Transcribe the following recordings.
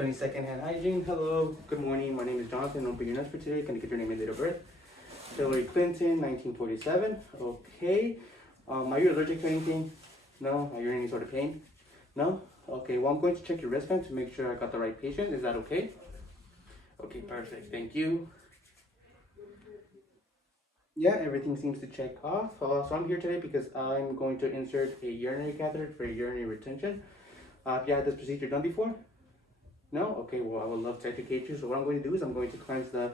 22nd hand hygiene. Hello, good morning. My name is Jonathan. I'll be your nurse for today. Can I get your name and date of birth? Hillary Clinton, 1947. Okay. Are you allergic to anything? No? Are you in any sort of pain? No? Okay, well, I'm going to check your wristband to make sure I got the right patient. Is that okay? Okay, perfect. Thank you. Yeah, everything seems to check off. So I'm here today because I'm going to insert a urinary catheter for urinary retention. Have you had this procedure done before? No? Okay, well, I would love to educate you. So what I'm going to do is I'm going to cleanse the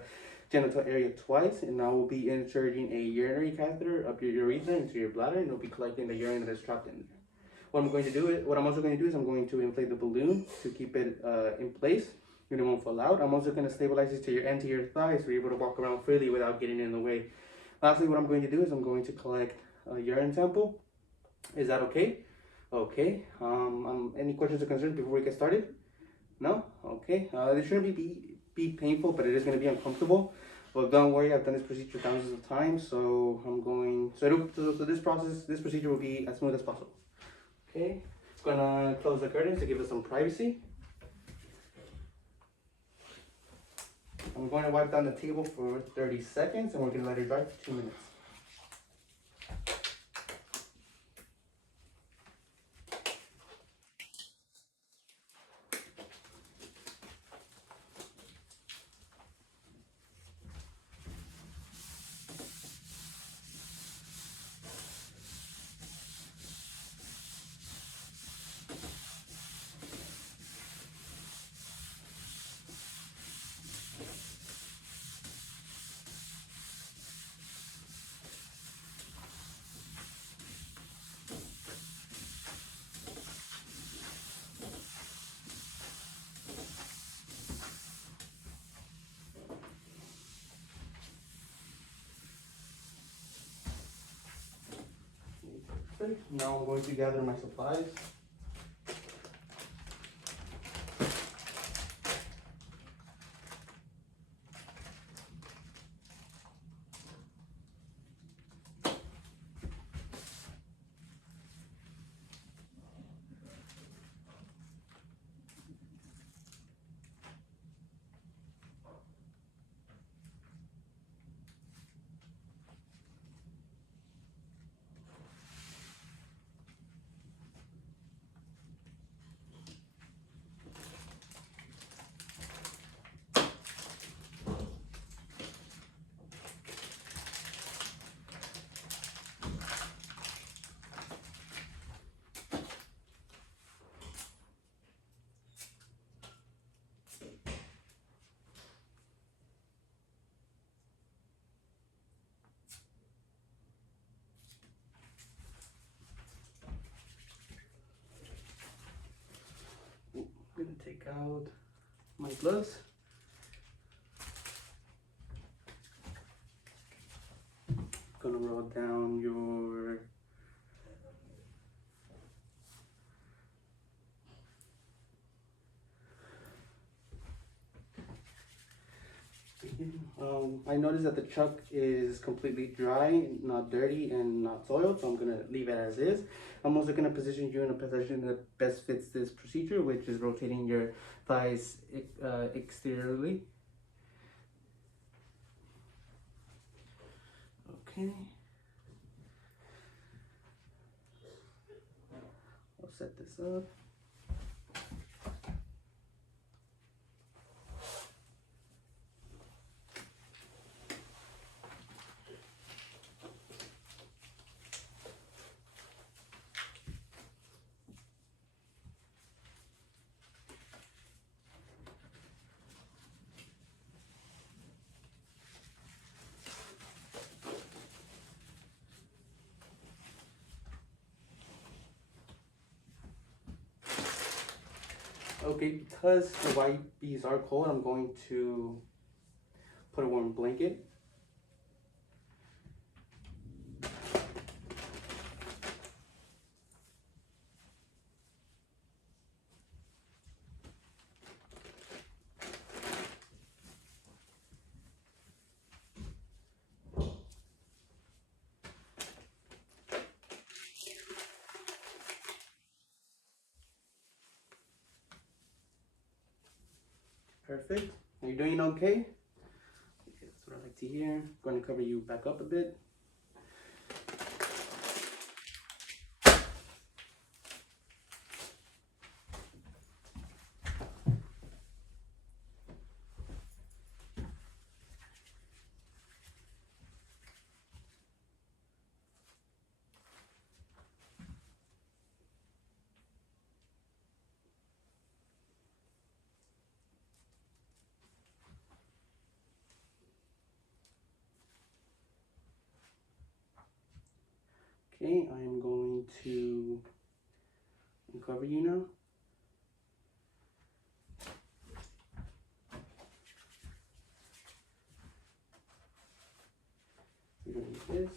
genital area twice, and I will be inserting a urinary catheter up your urethra into your bladder, and it'll be collecting the urine that is trapped in there. What I'm also going to do is I'm going to inflate the balloon to keep it in place and it won't fall out. I'm also going to stabilize it to your end to your thigh so you're able to walk around freely without getting in the way. Lastly, what I'm going to do is I'm going to collect a urine sample. Is that okay? Okay. Any questions or concerns before we get started? No? Okay. This shouldn't be painful, but it is going to be uncomfortable. Well, don't worry, I've done this procedure thousands of times, so this procedure will be as smooth as possible. Okay, gonna close the curtains to give us some privacy. I'm going to wipe down the table for 30 seconds and we're gonna let it dry for 2 minutes. Now I'm going to gather my supplies. I'm gonna take out my gloves. Gonna roll down your I noticed that the chuck is completely dry, not dirty, and not soiled, so I'm gonna leave it as is. I'm also gonna position you in a position that best fits this procedure, which is rotating your thighs exteriorly. Okay. I'll set this up. Okay, because the white bees are cold, I'm going to put a warm blanket. Perfect. Are you doing okay? Okay, that's what I like to hear. I'm going to cover you back up a bit. Okay, I'm going to uncover you now. We're going to use this.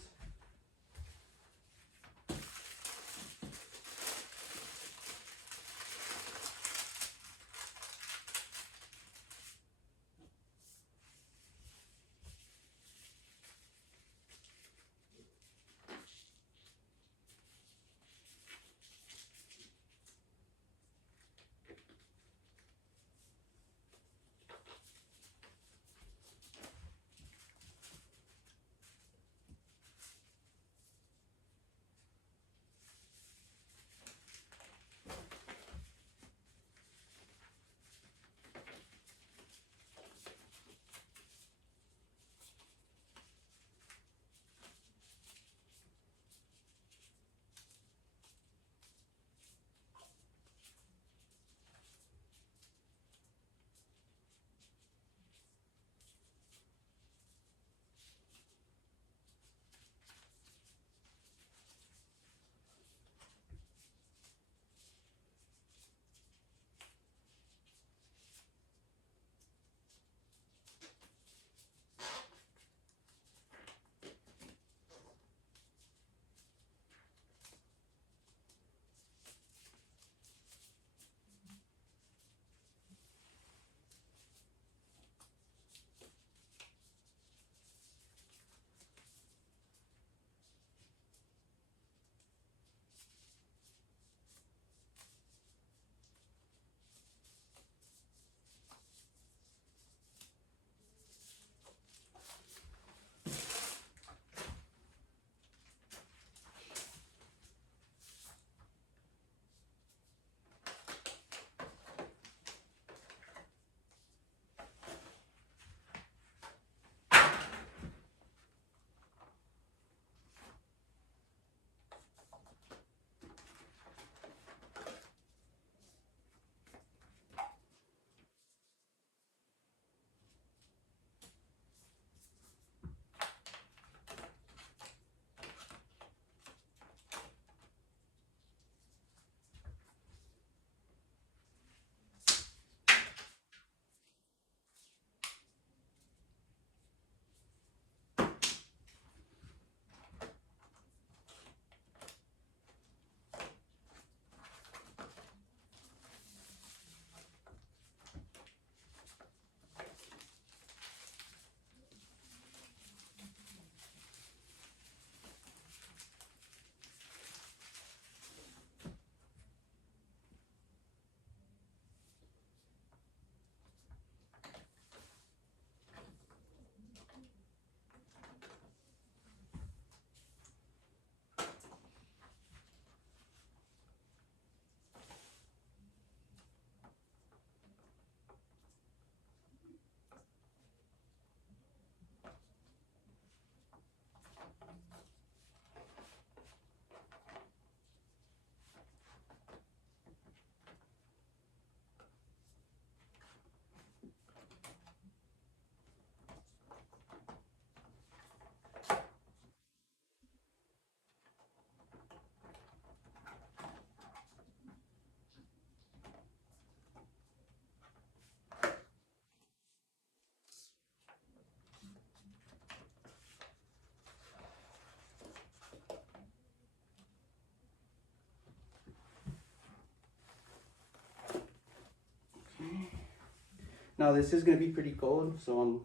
Now this is going to be pretty cold, so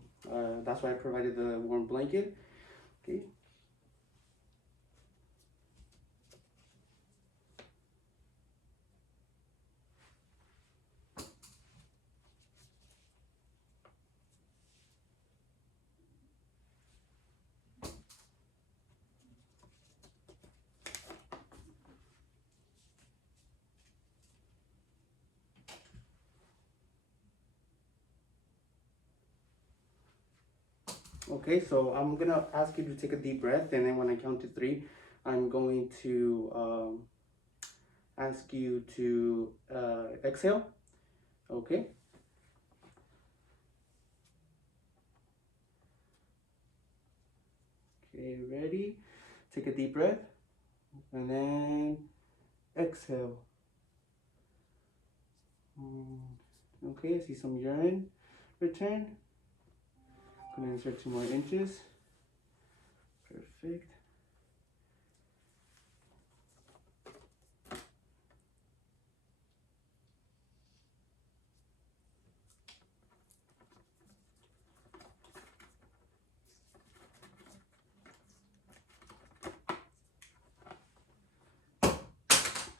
that's why I provided the warm blanket. Okay. Okay, so I'm gonna ask you to take a deep breath, and then when I count to three, I'm going to ask you to exhale. Okay. Okay, ready? Take a deep breath, and then exhale. Okay, I see some urine return. Gonna insert 2 more inches. Perfect.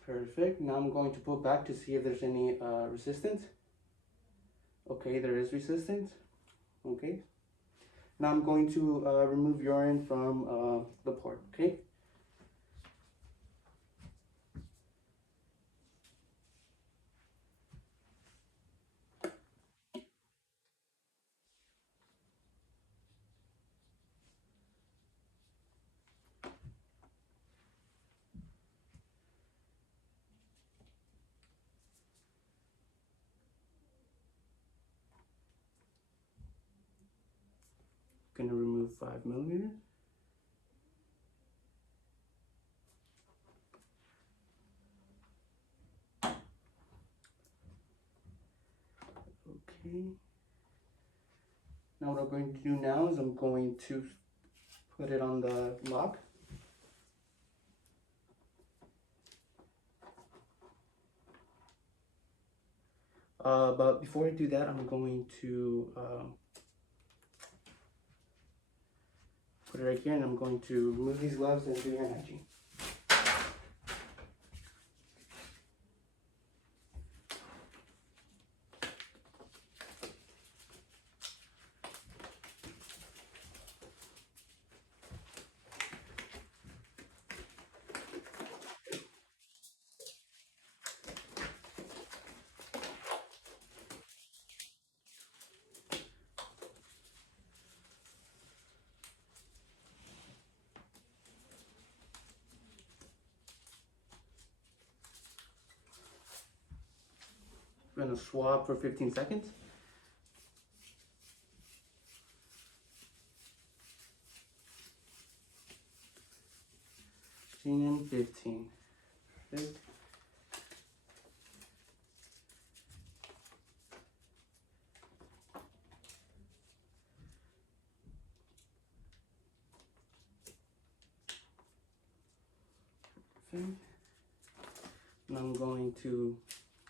Perfect. Now I'm going to put back to see if there's any resistance. Okay, there is resistance. Okay. Now I'm going to remove urine from the port. Okay. Gonna remove 5 millimeters. Okay. Now what I'm going to do now is I'm going to put it on the lock. But before I do that, I'm going to put it right here, and I'm going to remove these gloves and do your hygiene. I'm gonna swab for 15 seconds. 15 and 15. Perfect. Now I'm going to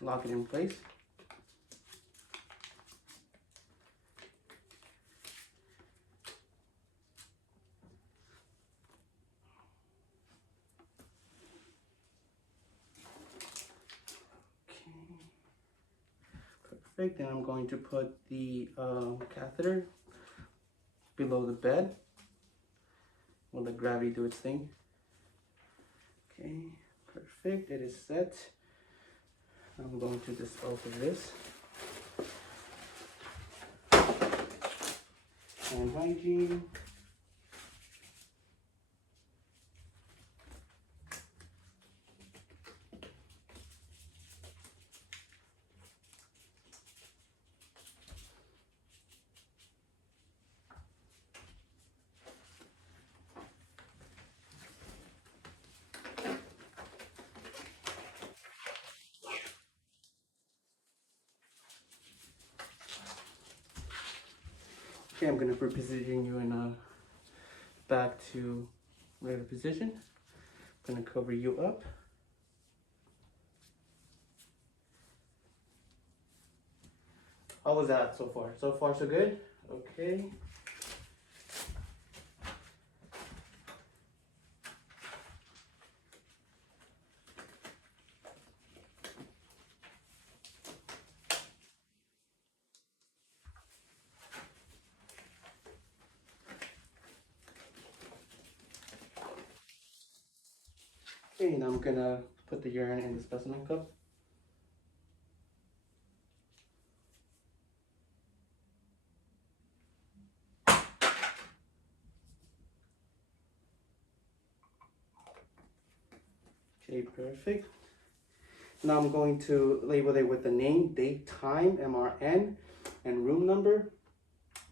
lock it in place. Perfect. Then I'm going to put the catheter below the bed. We'll let gravity do its thing. Okay, perfect. It is set. I'm going to dispose of this. Hand hygiene. Okay, I'm going to reposition you in a back to regular position. I'm going to cover you up. How was that so far? So far, so good? Okay. Okay, now I'm going to put the urine in the specimen cup. Okay, perfect. Now I'm going to label it with the name, date, time, MRN, and room number.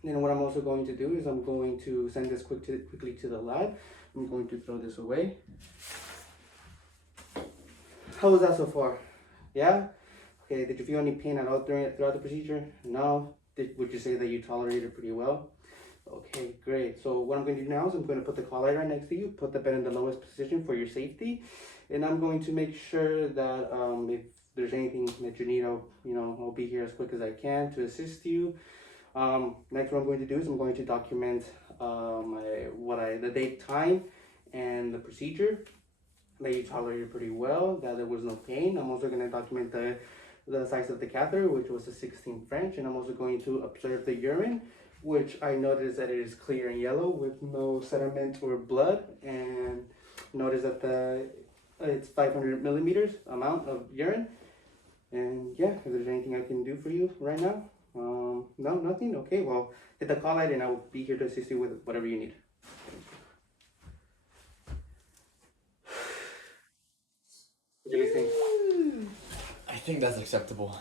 Then what I'm also going to do is I'm going to send this quickly to the lab. I'm going to throw this away. How was that so far? Yeah? Okay, did you feel any pain at all throughout the procedure? No? Would you say that you tolerated it pretty well? Okay, great. So what I'm going to do now is I'm going to put the collar right next to you, put the bed in the lowest position for your safety, and I'm going to make sure that if there's anything that you need, I'll be here as quick as I can to assist you. Next, what I'm going to do is I'm going to document the date, time, and the procedure that you tolerated pretty well, that there was no pain. I'm also going to document the size of the catheter, which was a 16 French, and I'm also going to observe the urine, which I noticed that it is clear and yellow with no sediment or blood, and notice that it's 500 millimeters amount of urine. And yeah, if there's anything I can do for you right now, no, nothing. Okay, well, hit the call light and I will be here to assist you with whatever you need. What do you think? I think that's acceptable.